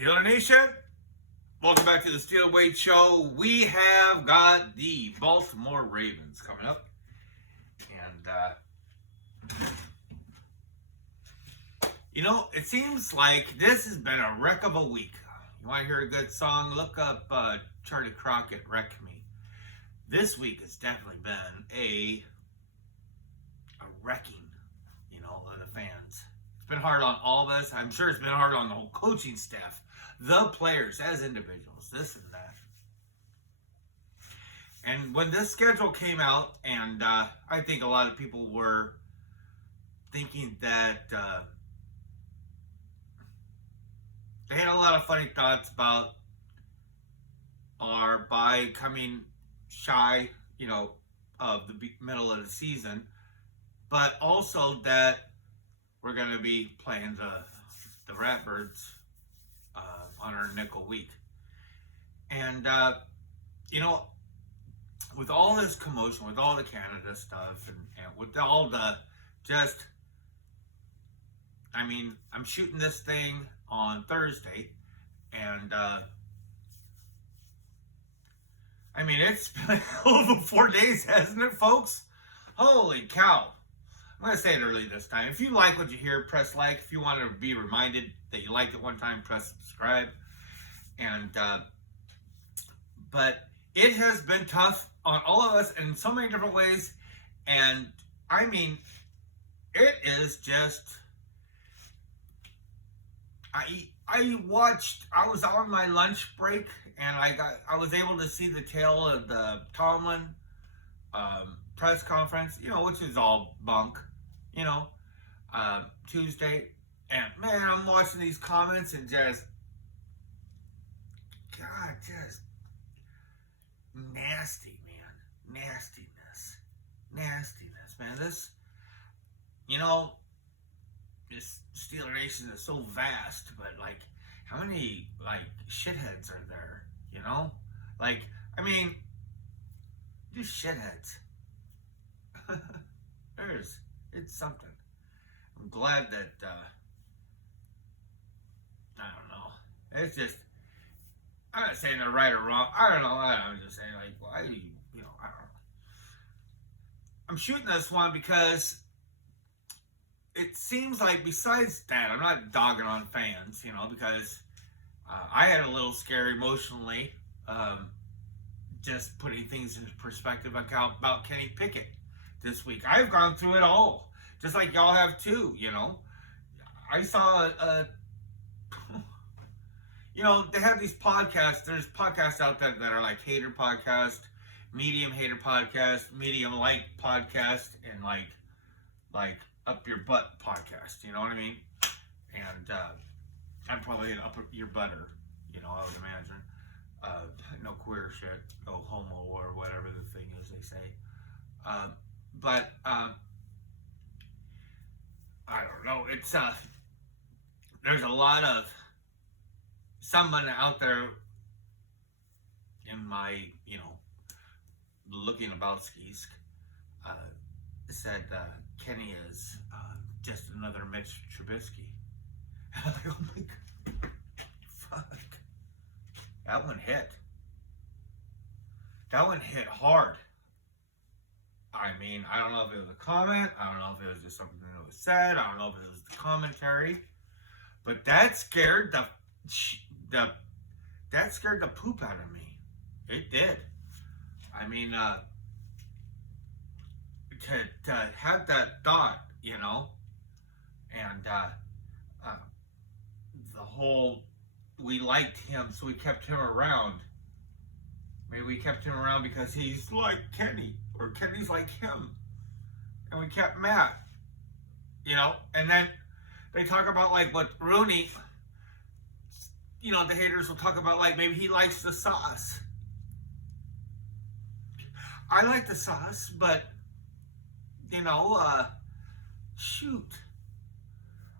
Steeler Nation, welcome back to the Steel Weight Show. We have got the Baltimore Ravens coming up. And, it seems like this has been a wreck of a week. You want to hear a good song? Look up Charlie Crockett, Wreck Me. This week has definitely been a wrecking, of the fans. It's been hard on all of us. I'm sure it's been hard on the whole coaching staff, the players as individuals, this and that. And when this schedule came out, and I think a lot of people were thinking that they had a lot of funny thoughts about our bye coming shy, of the middle of the season, but also that we're going to be playing the Ratbirds on our nickel week. And, with all this commotion, with all the Canada stuff, and with all the I'm shooting this thing on Thursday, and, it's been over 4 days, hasn't it, folks? Holy cow. I'm going to say it early this time. If you like what you hear, press like. If you want to be reminded that you liked it one time, press subscribe. And, but it has been tough on all of us in so many different ways. And, it is just, I was on my lunch break, and I was able to see the tail of the Tomlin press conference, which is all bunk, Tuesday. And man, I'm watching these comments and just nasty, man. Nastiness, man. This Steeler Nation is so vast, but how many shitheads are there? Just shitheads. It's something. I'm glad that I don't know. It's just, I'm not saying they're right or wrong. I don't know. I'm just saying why I don't know. I'm shooting this one because it seems like, besides that, I'm not dogging on fans, because I had a little scare emotionally, just putting things into perspective about Kenny Pickett this week. I've gone through it all, just like y'all have too, I saw they have these podcasts. There's podcasts out there that are like hater podcast, medium hater podcast, medium light podcast, and like up your butt podcast. You know what I mean? And I'm probably an up your butter. I would imagine. No queer shit, no homo or whatever the thing is they say. But I don't know. It's there's a lot of someone out there in my looking about skis said Kenny is just another Mitch Trubisky. I'm like, oh my God, fuck. That one hit. That one hit hard. I don't know if it was a comment. I don't know if it was just something that was said. I don't know if it was the commentary. But that scared the poop out of me. It did. To have that thought, and the whole, we liked him, so we kept him around. Maybe we kept him around because he's like Kenny, or Kenny's like him. And we kept Matt, and then they talk about what Rooney, the haters will talk about maybe he likes the sauce. I like the sauce, but shoot.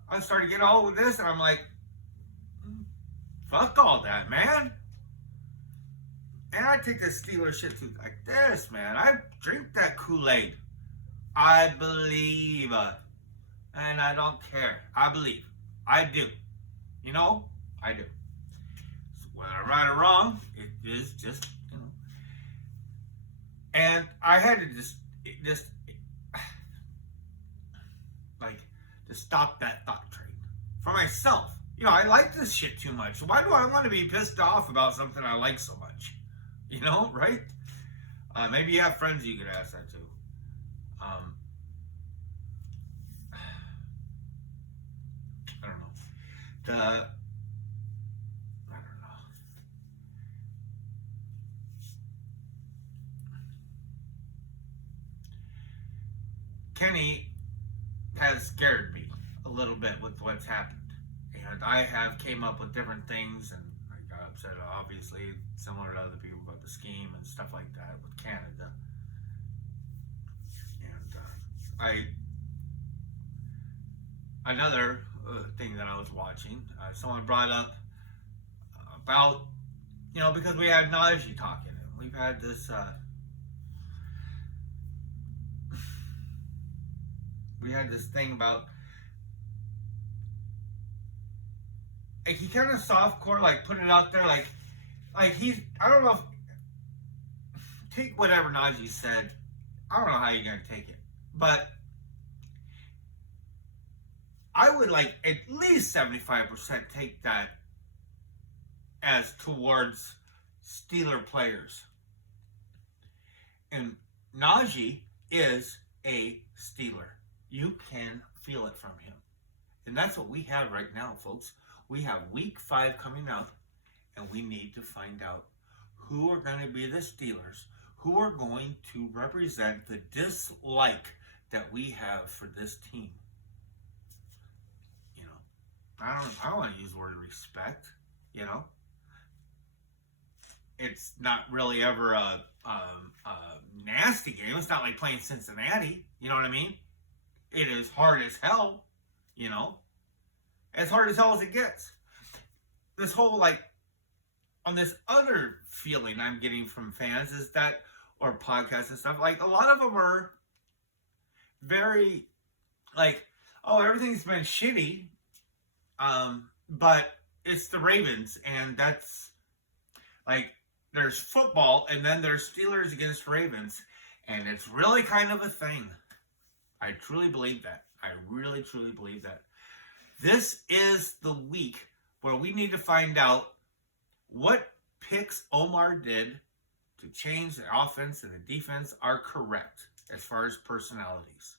I started getting all with this, and I'm like, fuck all that, man. And I take this Steelers shit too like this, man. I drink that Kool-Aid. I believe. And I don't care. I believe. I do. I do. whether I'm right or wrong, it is just, you know. And I had to just like, to stop that thought train for myself. You know, I like this shit too much. Why do I want to be pissed off about something I like so much? You know, right? Maybe you have friends you could ask that to. I don't know. I don't know. Kenny has scared me a little bit with what's happened. And I have came up with different things, and I got upset, obviously, similar to other people, about the scheme and stuff like that with Canada. And another thing that I was watching, someone brought up about, you know, because we had Najee talking, and we've had this, thing about, like, he kind of softcore, like, put it out there, like he's, I don't know if, take whatever Najee said, I don't know how you're going to take it, but I would, like, at least 75% take that as towards Steeler players. And Najee is a Steeler. You can feel it from him. And that's what we have right now, folks. We have week 5 coming up, and we need to find out who are going to be the Steelers, who are going to represent the dislike that we have for this team. You know, I don't want to use the word respect, you know. It's not really ever a nasty game. It's not like playing Cincinnati, you know what I mean? It is hard as hell, you know. As hard as hell as it gets. This whole, like, on this other feeling I'm getting from fans is that, or podcasts and stuff, like, a lot of them are very, like, oh, everything's been shitty, but it's the Ravens, and that's, like, there's football, and then there's Steelers against Ravens, and it's really kind of a thing. I truly believe that. I really, truly believe that. This is the week where we need to find out what picks Omar did to change the offense and the defense are correct as far as personalities.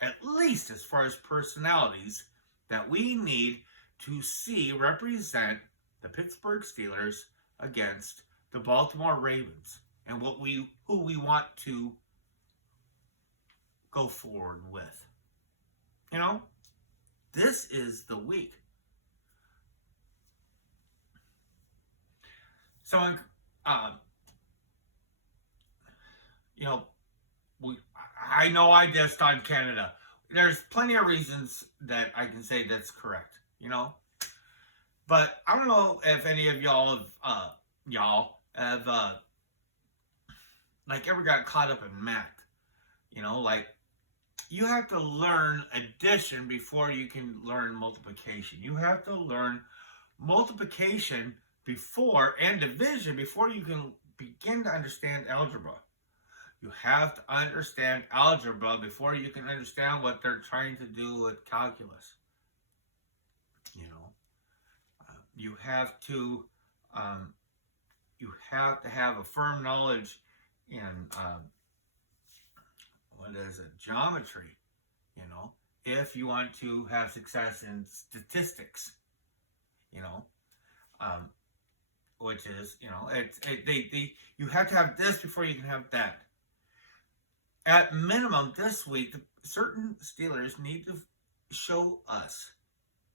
At least as far as personalities that we need to see represent the Pittsburgh Steelers against the Baltimore Ravens, and who we want to go forward with. You know, this is the week. So, you know, I know I dissed on Canada. There's plenty of reasons that I can say that's correct, you know. But I don't know if any of y'all have like, ever got caught up in math. You know, like, you have to learn addition before you can learn multiplication. You have to learn multiplication before, and division, before you can begin to understand algebra. You have to understand algebra before you can understand what they're trying to do with calculus. You know, you have to have a firm knowledge in geometry, you know, if you want to have success in statistics, you know, which is, you know, you have to have this before you can have that. At minimum, this week, certain Steelers need to show us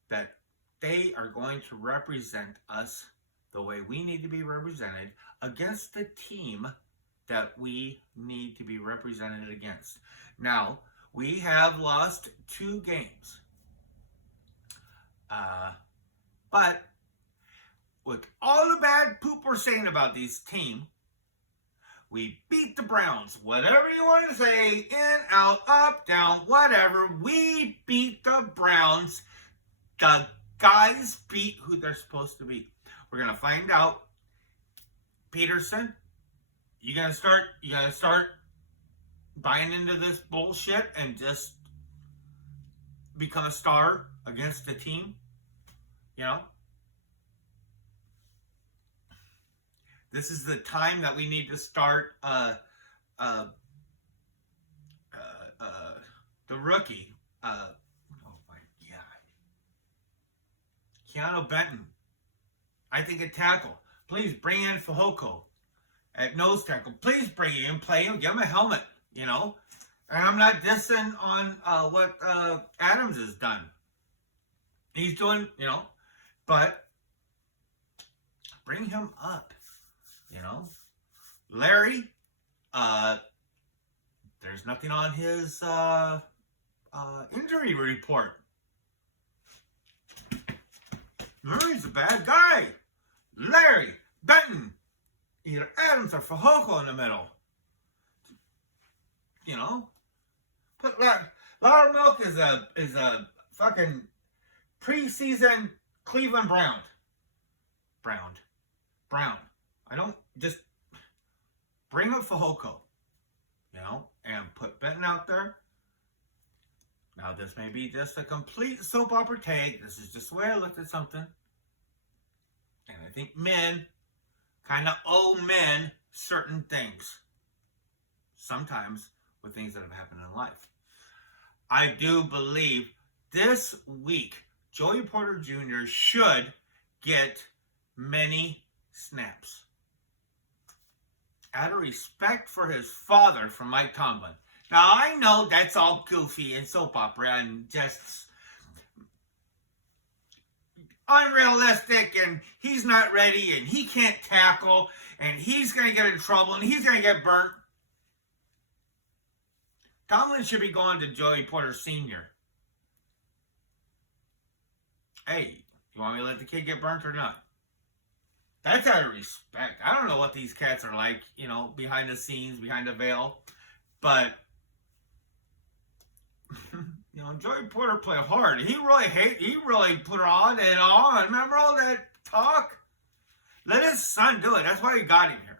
that they are going to represent us the way we need to be represented against the team that we need to be represented against. Now, we have lost 2 games. But with all the bad poop we're saying about this team, we beat the Browns. Whatever you want to say, in, out, up, down, whatever. We beat the Browns. The guys beat who they're supposed to beat. We're gonna find out. Peterson, you gotta start buying into this bullshit and just become a star against the team. You know? This is the time that we need to start the rookie. Oh my God. Keanu Benton. I think at tackle. Please bring in Fehoko at nose tackle. Please bring him in, play him, give him a helmet, you know? And I'm not dissing on what Adams has done. He's doing, you know, but bring him up, you know? Larry, there's nothing on his injury report. Larry's a bad guy. Larry, Benton, either Adams or Fehoko in the middle. You know? Put Loudermilk is a fucking preseason Cleveland Brown. I don't just bring up Fehoko, you know, and put Benton out there. Now this may be just a complete soap opera take. This is just the way I looked at something. And I think men kind of owe men certain things. Sometimes with things that have happened in life. I do believe this week, Joey Porter Jr. should get many snaps. Out of respect for his father from Mike Tomlin. Now, I know that's all goofy and soap opera and just unrealistic, and he's not ready, and he can't tackle, and he's going to get in trouble, and he's going to get burnt. Tomlin should be going to Joey Porter Sr. Hey, you want me to let the kid get burnt or not? That's out of respect. I don't know what these cats are like, you know, behind the scenes, behind the veil. But, you know, Joey Porter played hard. He really put her on and on. Remember all that talk? Let his son do it. That's why he got him here.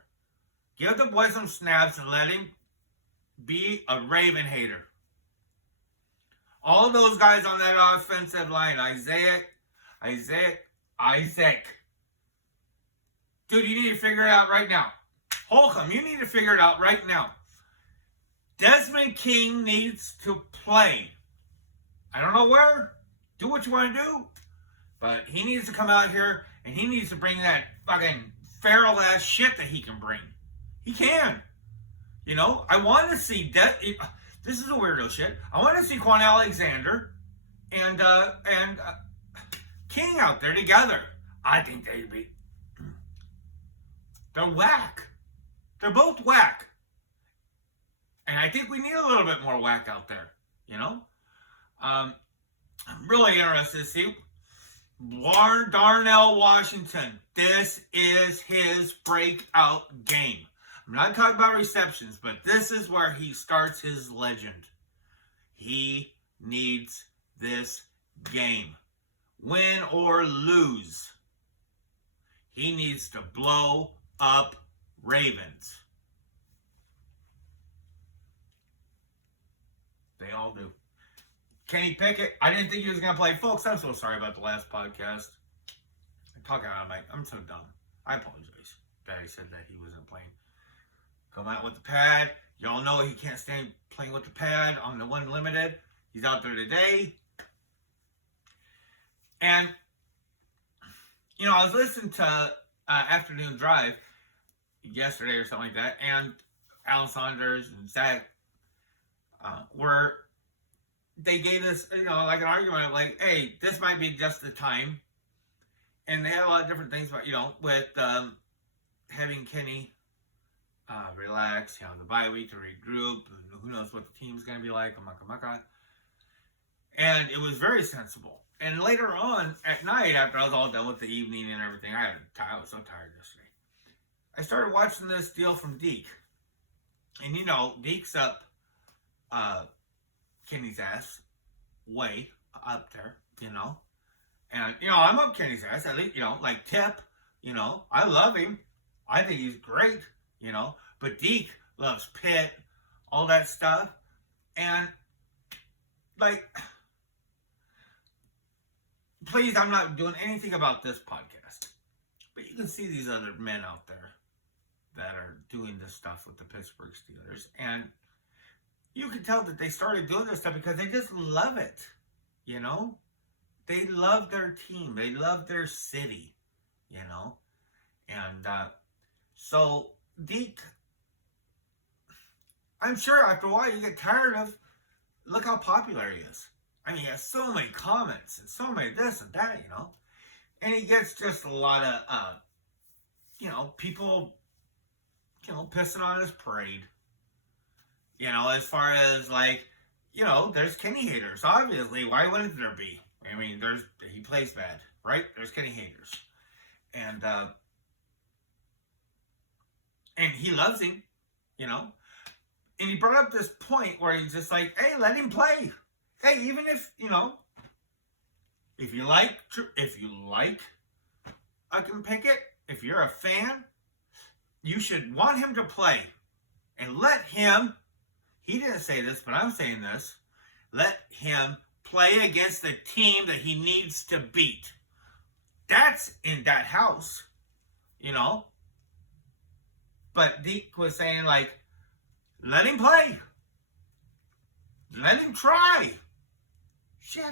Give the boy some snaps and let him be a Raven hater. All those guys on that offensive line, Isaac. Dude, you need to figure it out right now. Holcomb, you need to figure it out right now. Desmond King needs to play. I don't know where. Do what you want to do. But he needs to come out here and he needs to bring that fucking feral ass shit that he can bring. He can. You know, I want to see this is a weirdo shit. I want to see Quan Alexander and King out there together. I think they'd be. They're whack. They're both whack. And I think we need a little bit more whack out there. You know? I'm really interested to see Darnell Washington. This is his breakout game. I'm not talking about receptions, but this is where he starts his legend. He needs this game. Win or lose. He needs to blow up Ravens. They all do. Kenny Pickett, I didn't think he was going to play. Folks, I'm so sorry about the last podcast. I'm so dumb. I apologize that I said that he wasn't playing. Come out with the pad. Y'all know he can't stand playing with the pad on the one limited. He's out there today. And, you know, I was listening to Afternoon Drive yesterday or something like that, and Alan Saunders and Zach were, they gave us, you know, like an argument of like, hey, this might be just the time. And they had a lot of different things about, you know, with having Kenny relax, you know, the bye week to regroup, who knows what the team's going to be like, and it was very sensible. And later on at night, after I was all done with the evening and everything, I was so tired yesterday. I started watching this deal from Deke. And you know, Deke's up Kenny's ass, way up there, you know. And, I'm up Kenny's ass. At least, like Tip, I love him. I think he's great, But Deke loves Pitt, all that stuff. And, like, please, I'm not doing anything about this podcast. But you can see these other men out there that are doing this stuff with the Pittsburgh Steelers. And you can tell that they started doing this stuff because they just love it, They love their team. They love their city, And so, Deke, I'm sure after a while you get tired of, look how popular he is. I mean, he has so many comments and so many this and that, And he gets just a lot of, people, pissing on his parade. As far as, like, there's Kenny haters. Obviously, why wouldn't there be? I mean, he plays bad, right? There's Kenny haters. And he loves him, And he brought up this point where he's just like, hey, let him play. Hey, even if, if you like I can pick it, if you're a fan, you should want him to play. And let him, he didn't say this, but I'm saying this, let him play against the team that he needs to beat. That's in that house, But Deke was saying, like, let him play. Let him try. Shit,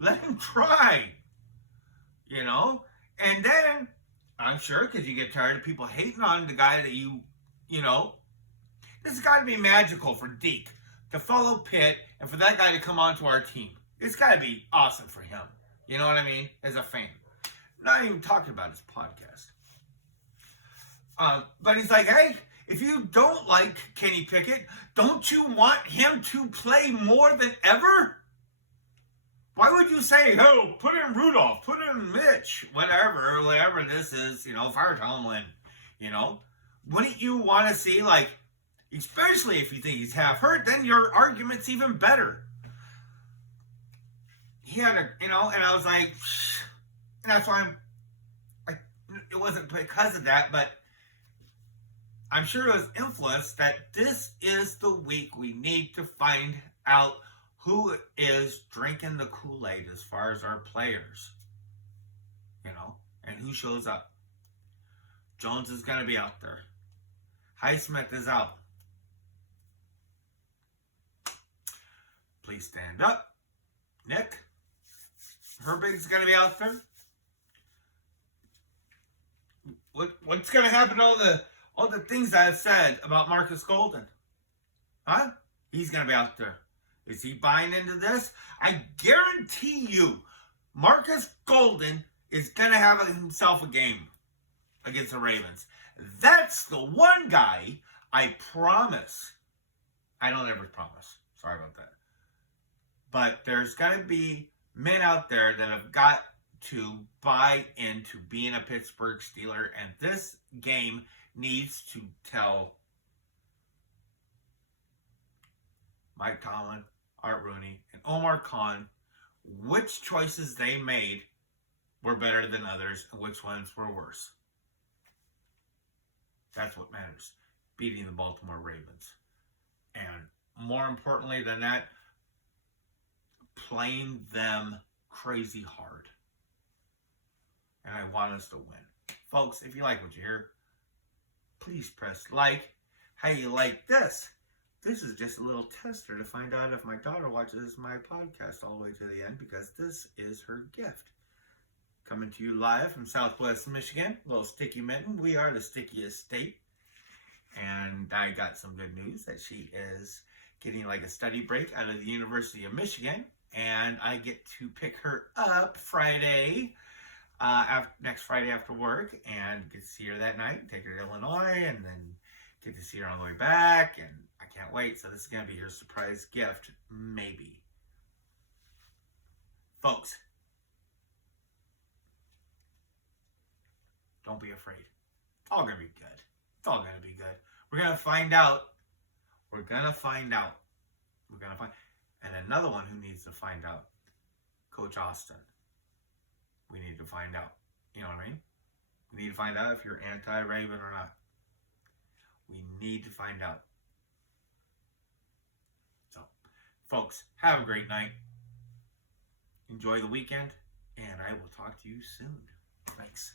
Let him try. And then, I'm sure, because you get tired of people hating on the guy that this has got to be magical for Deke to follow Pitt and for that guy to come onto our team. It's got to be awesome for him. You know what I mean? As a fan. Not even talking about his podcast. But he's like, hey, if you don't like Kenny Pickett, don't you want him to play more than ever? Why would you say, oh, put in Rudolph, put in Mitch, whatever this is, fire Tomlin, Wouldn't you want to see, like, especially if you think he's half hurt, then your argument's even better. He had and I was like, and that's why it wasn't because of that, but I'm sure it was influenced that this is the week we need to find out who is drinking the Kool-Aid as far as our players, and who shows up. Jones is going to be out there. Highsmith is out. Please stand up. Nick Herbig's going to be out there. What's going to happen to all the things I've said about Marcus Golden? Huh? He's going to be out there. Is he buying into this? I guarantee you, Marcus Golden is going to have himself a game against the Ravens. That's the one guy I promise. I don't ever promise. Sorry about that. But there's got to be men out there that have got to buy into being a Pittsburgh Steeler. And this game needs to tell Mike Tomlin, Art Rooney, and Omar Khan which choices they made were better than others and which ones were worse. That's what matters. Beating the Baltimore Ravens. And more importantly than that, playing them crazy hard. And I want us to win. Folks, if you like what you hear, please press like. How you like this? This is just a little tester to find out if my daughter watches my podcast all the way to the end, because this is her gift. Coming to you live from Southwest Michigan, little sticky mitten. We are the stickiest state. And I got some good news that she is getting like a study break out of the University of Michigan. And I get to pick her up Friday, next Friday after work, and get to see her that night, take her to Illinois, and then get to see her on the way back. And I can't wait. So this is going to be your surprise gift, maybe. Folks, don't be afraid. It's all going to be good. It's all going to be good. We're going to find out. We're going to find out. We're going to find. And another one who needs to find out. Coach Austin? We need to find out. You know what I mean? We need to find out if you're anti-Raven or not. We need to find out. So, folks, have a great night. Enjoy the weekend, and I will talk to you soon. Thanks.